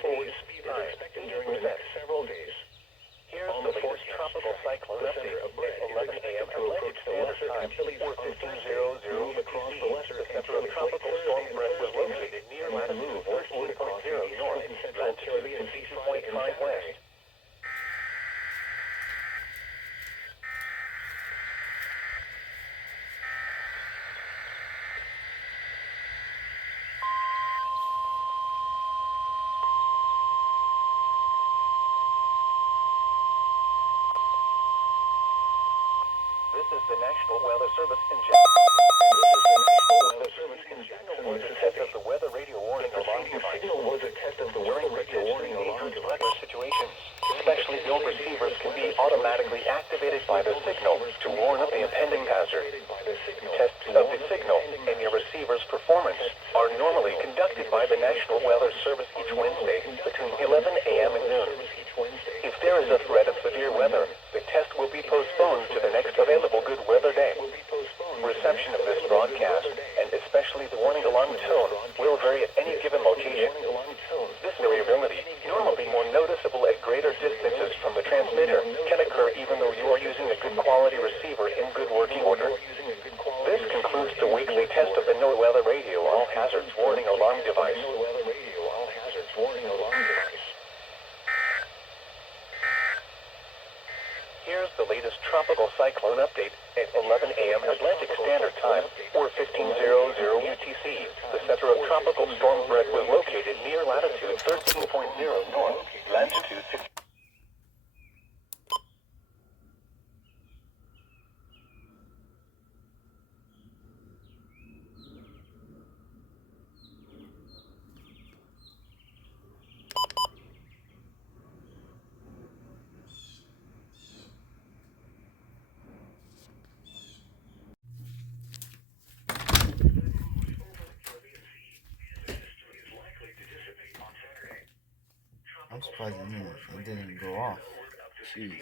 forward speed is expected during the next several days. Here's the latest tropical cyclone update at 11 a.m. Atlantic Standard Time, or 1500 across the western center of tropical storm threat was located near latitude 13.0 north, latitude 62.5 west. This is the National Weather Service in Jackson. Was a test of the weather radio warning alarm device. During radio warning alarm weather situations, especially ill receivers can be automatically activated by the signal to warn of the impending hazard. Tests of the signal and your receiver's performance are normally conducted by the National Weather Service each Wednesday between 11 a.m. and noon. If there is a threat of severe weather, the test will be postponed to the next available good weather day. Reception of this broadcast, and especially the warning alarm tone, will vary at any given location. This variability, normally more noticeable at greater distances from the transmitter, can occur even though you are using a good quality receiver in good working order. This concludes the weekly test of the NOAA Weather Radio All Hazards Warning Alarm device. Here's the latest tropical cyclone update at 11 a.m. Atlantic Standard Time, or 1500 UTC. The center of tropical storm threat was located near latitude 13.0 north, latitude 60. I'm surprised it didn't go off. Jeez.